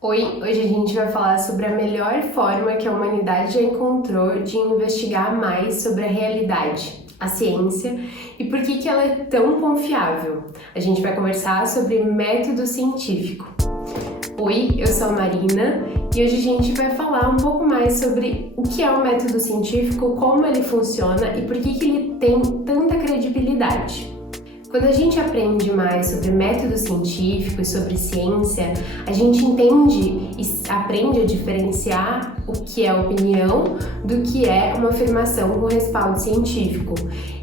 Oi, hoje a gente vai falar sobre a melhor forma que a humanidade já encontrou de investigar mais sobre a realidade, a ciência, e por que ela é tão confiável. A gente vai conversar sobre método científico. Oi, eu sou a Marina e hoje a gente vai falar um pouco mais sobre o que é o método científico, como ele funciona e por que ele tem tanta credibilidade. Quando a gente aprende mais sobre método científico e sobre ciência, a gente entende e aprende a diferenciar o que é opinião do que é uma afirmação com respaldo científico.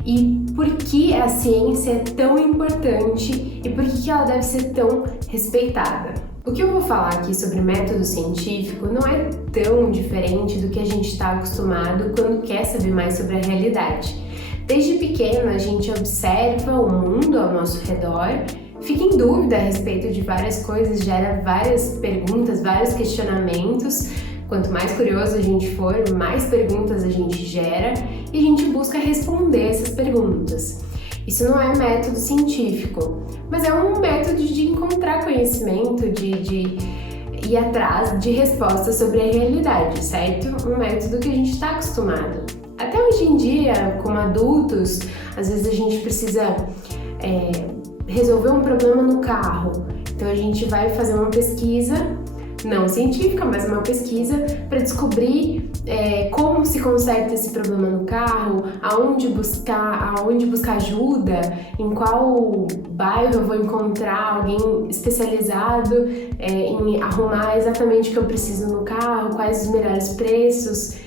E por que a ciência é tão importante e por que ela deve ser tão respeitada. O que eu vou falar aqui sobre método científico não é tão diferente do que a gente está acostumado quando quer saber mais sobre a realidade. Desde pequeno, a gente observa o mundo ao nosso redor, fica em dúvida a respeito de várias coisas, gera várias perguntas, vários questionamentos. Quanto mais curioso a gente for, mais perguntas a gente gera e a gente busca responder essas perguntas. Isso não é método científico, mas é um método de encontrar conhecimento, de ir atrás de respostas sobre a realidade, certo? Um método que a gente está acostumado. Até hoje em dia, como adultos, às vezes a gente precisa resolver um problema no carro. Então a gente vai fazer uma pesquisa, não científica, mas uma pesquisa para descobrir como se conserta esse problema no carro, aonde buscar ajuda, em qual bairro eu vou encontrar alguém especializado em arrumar exatamente o que eu preciso no carro, quais os melhores preços.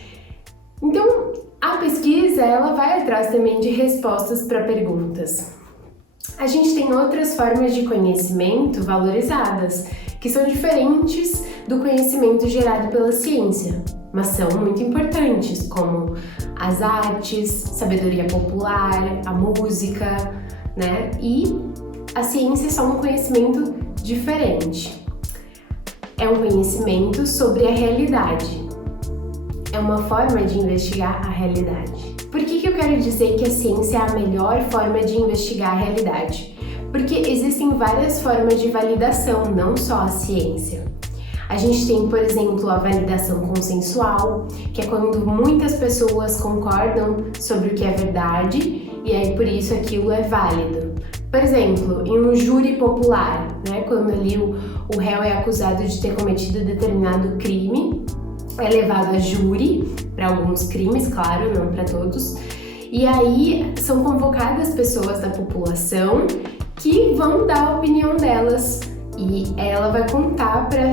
Então, a pesquisa, ela vai atrás também de respostas para perguntas. A gente tem outras formas de conhecimento valorizadas, que são diferentes do conhecimento gerado pela ciência, mas são muito importantes, como as artes, sabedoria popular, a música, né? E a ciência é só um conhecimento diferente. É um conhecimento sobre a realidade. É uma forma de investigar a realidade. Por que eu quero dizer que a ciência é a melhor forma de investigar a realidade? Porque existem várias formas de validação, não só a ciência. A gente tem, por exemplo, a validação consensual, que é quando muitas pessoas concordam sobre o que é verdade e aí por isso aquilo é válido. Por exemplo, em um júri popular, né, quando ali o réu é acusado de ter cometido determinado crime, é levado a júri para alguns crimes, claro, não para todos, e aí são convocadas pessoas da população que vão dar a opinião delas e ela vai contar para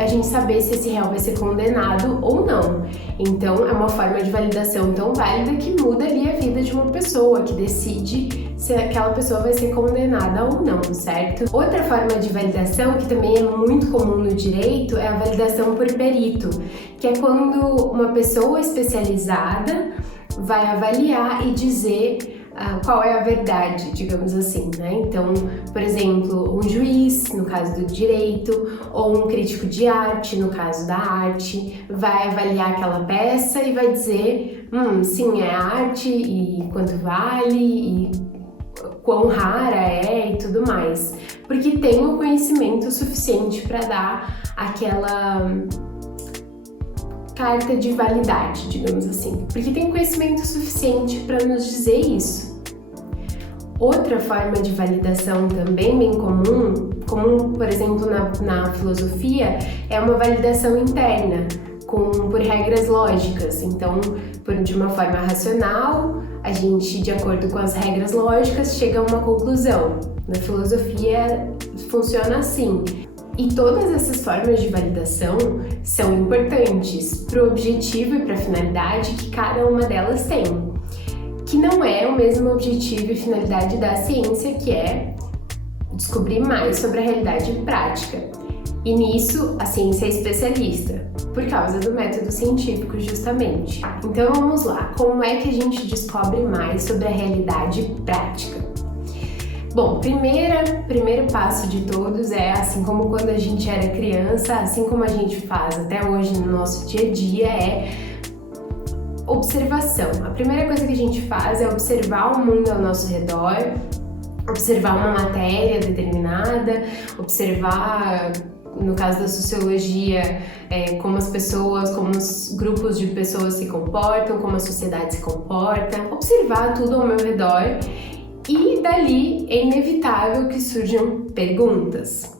a gente saber se esse réu vai ser condenado ou não. Então é uma forma de validação tão válida que muda ali a vida de uma pessoa, que decide se aquela pessoa vai ser condenada ou não, certo? Outra forma de validação, que também é muito comum no direito, é a validação por perito, que é quando uma pessoa especializada vai avaliar e dizer qual é a verdade, digamos assim, né? Então, por exemplo, um juiz, no caso do direito, ou um crítico de arte, no caso da arte, vai avaliar aquela peça e vai dizer, sim, é arte e quanto vale e quão rara é e tudo mais, porque tem o conhecimento suficiente para dar aquela carta de validade, digamos assim, porque tem conhecimento suficiente para nos dizer isso. Outra forma de validação também bem comum, por exemplo na filosofia, é uma validação interna, por regras lógicas. Então, de uma forma racional, a gente, de acordo com as regras lógicas, chega a uma conclusão. Na filosofia funciona assim. E todas essas formas de validação são importantes para o objetivo e para a finalidade que cada uma delas tem, que não é o mesmo objetivo e finalidade da ciência, que é descobrir mais sobre a realidade prática. E nisso, a ciência é especialista, por causa do método científico, justamente. Então vamos lá, como é que a gente descobre mais sobre a realidade prática? Bom, primeiro passo de todos é, assim como quando a gente era criança, assim como a gente faz até hoje no nosso dia a dia, é observação. A primeira coisa que a gente faz é observar o mundo ao nosso redor, observar uma matéria determinada, observar no caso da sociologia, como as pessoas, como os grupos de pessoas se comportam, como a sociedade se comporta, observar tudo ao meu redor e dali é inevitável que surjam perguntas.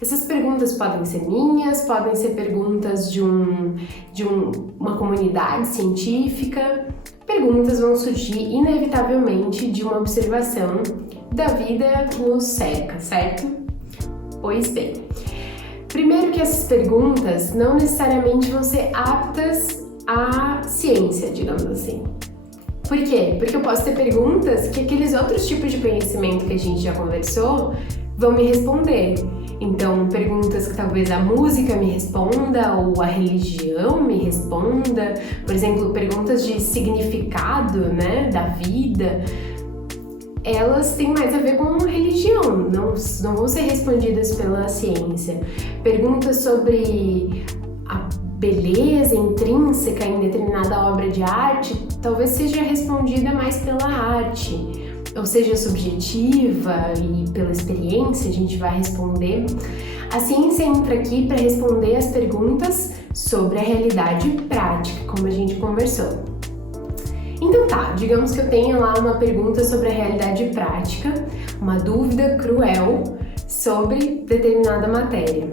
Essas perguntas podem ser minhas, podem ser perguntas de uma comunidade científica. Perguntas vão surgir inevitavelmente de uma observação da vida que nos cerca, certo? Pois bem, primeiro que essas perguntas não necessariamente vão ser aptas à ciência, digamos assim. Por quê? Porque eu posso ter perguntas que aqueles outros tipos de conhecimento que a gente já conversou vão me responder. Então, perguntas que talvez a música me responda ou a religião me responda. Por exemplo, perguntas de significado, né, da vida. Elas têm mais a ver com religião, não vão ser respondidas pela ciência. Perguntas sobre a beleza intrínseca em determinada obra de arte talvez seja respondida mais pela arte, ou seja, subjetiva e pela experiência a gente vai responder. A ciência entra aqui para responder as perguntas sobre a realidade prática, como a gente conversou. Então tá, digamos que eu tenha lá uma pergunta sobre a realidade prática, uma dúvida cruel sobre determinada matéria.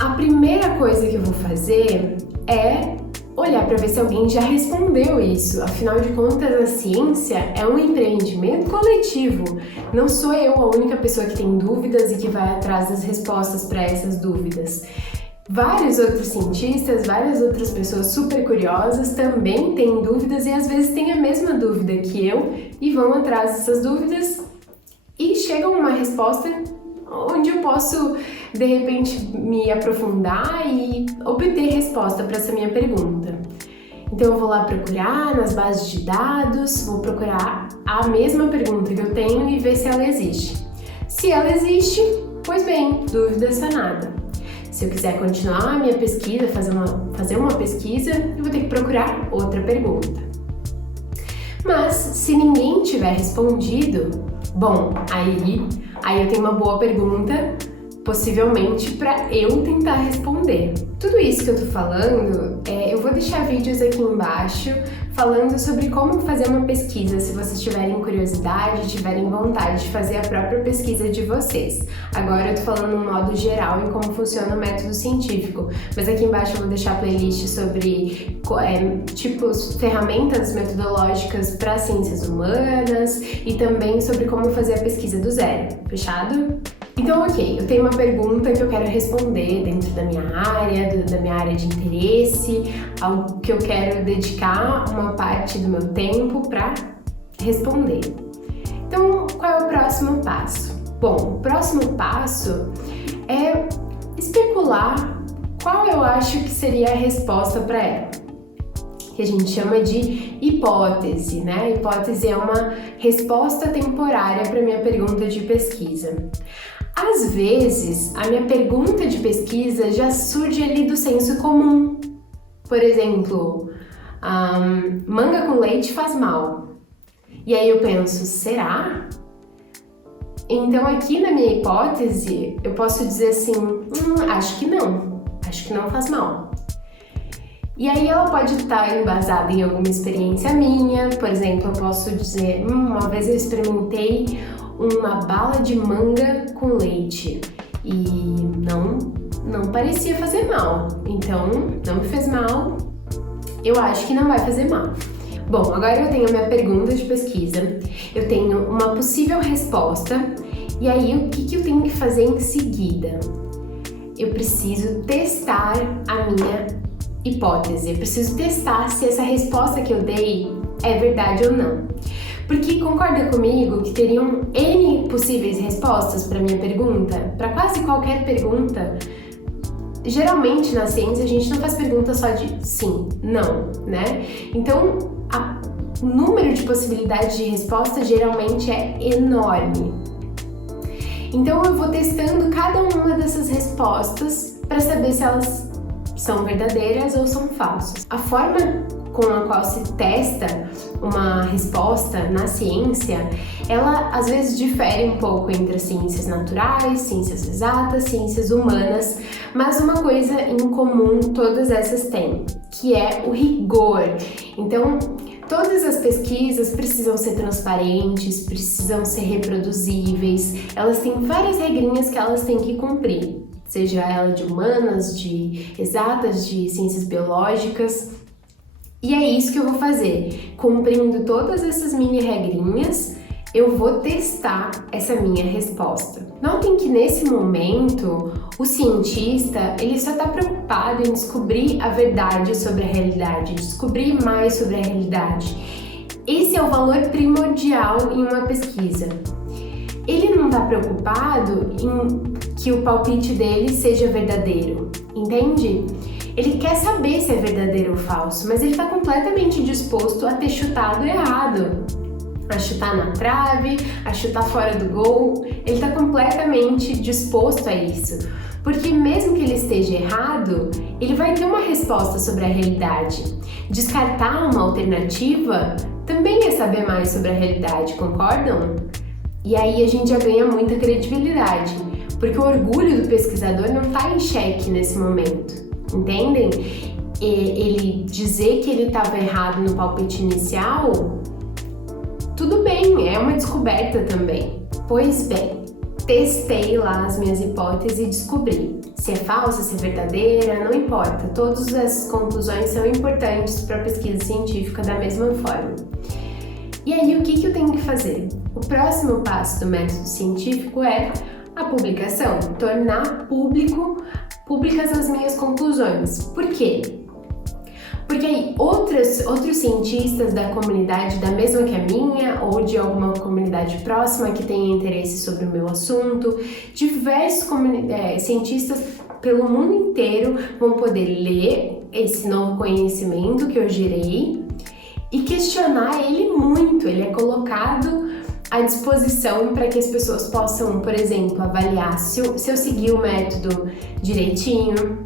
A primeira coisa que eu vou fazer é olhar para ver se alguém já respondeu isso. Afinal de contas, a ciência é um empreendimento coletivo. Não sou eu a única pessoa que tem dúvidas e que vai atrás das respostas para essas dúvidas. Vários outros cientistas, várias outras pessoas super curiosas também têm dúvidas e às vezes têm a mesma dúvida que eu e vão atrás dessas dúvidas e chegam a uma resposta onde eu posso, de repente, me aprofundar e obter resposta para essa minha pergunta. Então eu vou lá procurar nas bases de dados, vou procurar a mesma pergunta que eu tenho e ver se ela existe. Se ela existe, pois bem, dúvida sanada. Se eu quiser continuar a minha pesquisa, fazer uma pesquisa, eu vou ter que procurar outra pergunta. Mas se ninguém tiver respondido, bom, aí eu tenho uma boa pergunta, possivelmente para eu tentar responder. Tudo isso que eu tô falando, eu vou deixar vídeos aqui embaixo falando sobre como fazer uma pesquisa, se vocês tiverem curiosidade, tiverem vontade de fazer a própria pesquisa de vocês. Agora eu tô falando no modo geral em como funciona o método científico, mas aqui embaixo eu vou deixar playlist sobre tipos, ferramentas metodológicas para ciências humanas e também sobre como fazer a pesquisa do zero. Fechado? Então, ok, eu tenho uma pergunta que eu quero responder dentro da minha área de interesse, algo que eu quero dedicar uma parte do meu tempo para responder. Então, qual é o próximo passo? Bom, o próximo passo é especular qual eu acho que seria a resposta para ela, que a gente chama de hipótese, né? Hipótese é uma resposta temporária para minha pergunta de pesquisa. Às vezes, a minha pergunta de pesquisa já surge ali do senso comum. Por exemplo, manga com leite faz mal. E aí eu penso, será? Então aqui na minha hipótese, eu posso dizer assim, acho que não faz mal. E aí ela pode estar embasada em alguma experiência minha, por exemplo, eu posso dizer, uma vez eu experimentei uma bala de manga com leite e não parecia fazer mal, então não me fez mal, eu acho que não vai fazer mal. Bom, agora eu tenho a minha pergunta de pesquisa, eu tenho uma possível resposta e aí o que eu tenho que fazer em seguida? Eu preciso testar a minha hipótese, eu preciso testar se essa resposta que eu dei é verdade ou não. Porque concorda comigo que teriam N possíveis respostas para minha pergunta? Para quase qualquer pergunta. Geralmente na ciência a gente não faz pergunta só de sim, não, né? Então o número de possibilidades de resposta geralmente é enorme. Então eu vou testando cada uma dessas respostas para saber se elas são verdadeiras ou são falsas. A forma com a qual se testa uma resposta na ciência ela às vezes difere um pouco entre as ciências naturais, ciências exatas, ciências humanas, mas uma coisa em comum todas essas têm, que é o rigor. Então, todas as pesquisas precisam ser transparentes, precisam ser reproduzíveis, elas têm várias regrinhas que elas têm que cumprir, seja ela de humanas, de exatas, de ciências biológicas. E é isso que eu vou fazer. Cumprindo todas essas mini regrinhas, eu vou testar essa minha resposta. Notem que nesse momento, o cientista, ele só está preocupado em descobrir a verdade sobre a realidade, descobrir mais sobre a realidade. Esse é o valor primordial em uma pesquisa. Ele não está preocupado em que o palpite dele seja verdadeiro, entende? Ele quer saber se é verdadeiro ou falso, mas ele está completamente disposto a ter chutado errado, a chutar na trave, a chutar fora do gol. Ele está completamente disposto a isso, porque mesmo que ele esteja errado, ele vai ter uma resposta sobre a realidade. Descartar uma alternativa também é saber mais sobre a realidade, concordam? E aí a gente já ganha muita credibilidade, porque o orgulho do pesquisador não está em xeque nesse momento. Entendem? Ele dizer que ele estava errado no palpite inicial, tudo bem, é uma descoberta também. Pois bem, testei lá as minhas hipóteses e descobri se é falsa, se é verdadeira, não importa. Todas as conclusões são importantes para a pesquisa científica da mesma forma. E aí, o que eu tenho que fazer? O próximo passo do método científico é a publicação, tornar públicas as minhas conclusões. Por quê? Porque aí outros cientistas da comunidade da mesma que a minha, ou de alguma comunidade próxima que tenha interesse sobre o meu assunto, diversos cientistas pelo mundo inteiro vão poder ler esse novo conhecimento que eu gerei e questionar ele muito. Ele é colocado à disposição para que as pessoas possam, por exemplo, avaliar se eu segui o método direitinho,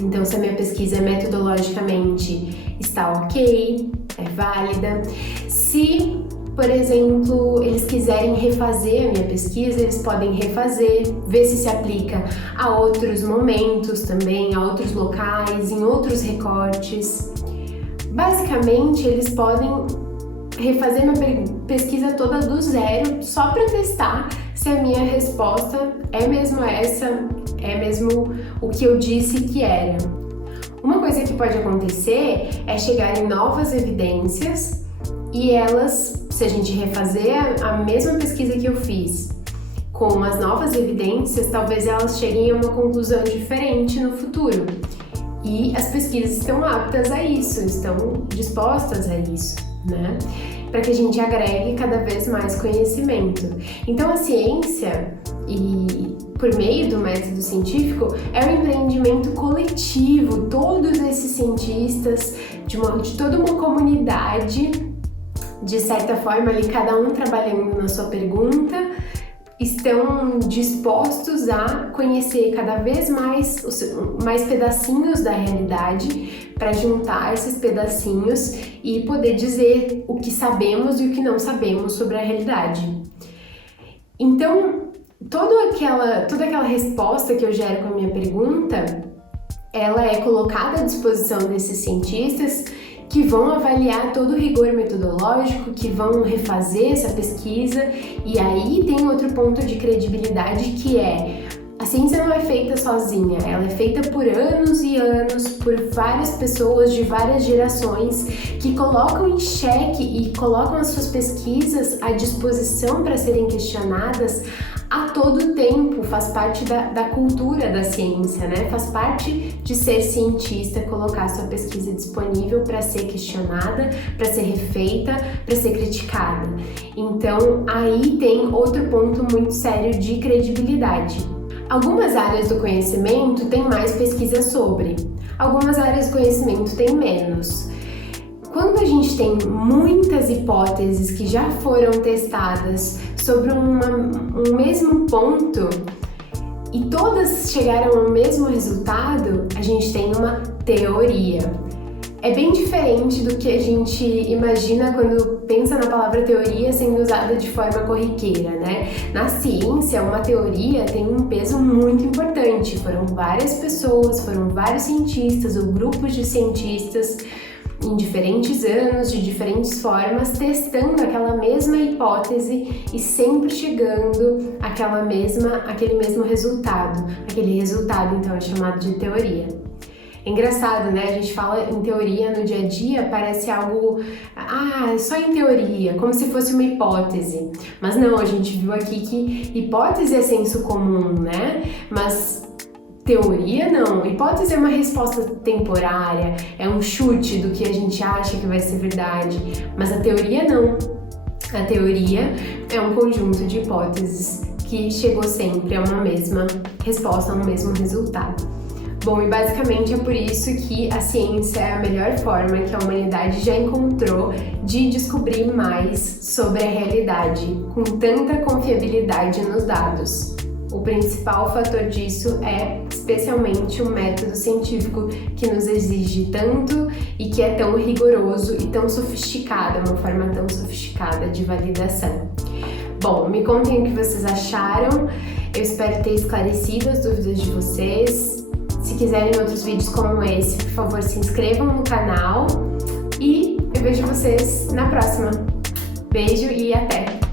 então se a minha pesquisa metodologicamente está ok, é válida. Se, por exemplo, eles quiserem refazer a minha pesquisa, eles podem refazer, ver se aplica a outros momentos também, a outros locais, em outros recortes. Basicamente, eles podem refazer minha pesquisa toda do zero, só para testar se a minha resposta é mesmo essa, é mesmo o que eu disse que era. Uma coisa que pode acontecer é chegarem novas evidências e elas, se a gente refazer a mesma pesquisa que eu fiz com as novas evidências, talvez elas cheguem a uma conclusão diferente no futuro. E as pesquisas estão aptas a isso, estão dispostas a isso, né? Para que a gente agregue cada vez mais conhecimento. Então a ciência, e por meio do método científico, é um empreendimento coletivo. Todos esses cientistas, de toda uma comunidade, de certa forma ali, cada um trabalhando na sua pergunta, estão dispostos a conhecer cada vez mais pedacinhos da realidade para juntar esses pedacinhos e poder dizer o que sabemos e o que não sabemos sobre a realidade. Então, toda aquela resposta que eu gero com a minha pergunta, ela é colocada à disposição desses cientistas que vão avaliar todo o rigor metodológico, que vão refazer essa pesquisa. E aí tem outro ponto de credibilidade, que é: a ciência não é feita sozinha, ela é feita por anos e anos, por várias pessoas de várias gerações que colocam em xeque e colocam as suas pesquisas à disposição para serem questionadas a todo tempo. Faz parte da cultura da ciência, né? Faz parte de ser cientista, colocar sua pesquisa disponível para ser questionada, para ser refeita, para ser criticada. Então, aí tem outro ponto muito sério de credibilidade. Algumas áreas do conhecimento têm mais pesquisa sobre, algumas áreas do conhecimento têm menos. Quando a gente tem muitas hipóteses que já foram testadas sobre um mesmo ponto e todas chegaram ao mesmo resultado, a gente tem uma teoria. É bem diferente do que a gente imagina quando pensa na palavra teoria sendo usada de forma corriqueira, né? Na ciência, uma teoria tem um peso muito importante. Foram várias pessoas, foram vários cientistas ou grupos de cientistas em diferentes anos, de diferentes formas, testando aquela mesma hipótese e sempre chegando àquele mesmo resultado. Aquele resultado, então, é chamado de teoria. É engraçado, né? A gente fala em teoria no dia a dia, parece algo, só em teoria, como se fosse uma hipótese. Mas não, a gente viu aqui que hipótese é senso comum, né? Mas teoria não. Hipótese é uma resposta temporária, é um chute do que a gente acha que vai ser verdade. Mas a teoria não. A teoria é um conjunto de hipóteses que chegou sempre a uma mesma resposta, a um mesmo resultado. Bom, e basicamente é por isso que a ciência é a melhor forma que a humanidade já encontrou de descobrir mais sobre a realidade, com tanta confiabilidade nos dados. O principal fator disso é especialmente o método científico que nos exige tanto e que é tão rigoroso e tão sofisticado, uma forma tão sofisticada de validação. Bom, me contem o que vocês acharam, eu espero ter esclarecido as dúvidas de vocês. Se quiserem outros vídeos como esse, por favor, se inscrevam no canal e eu vejo vocês na próxima. Beijo e até!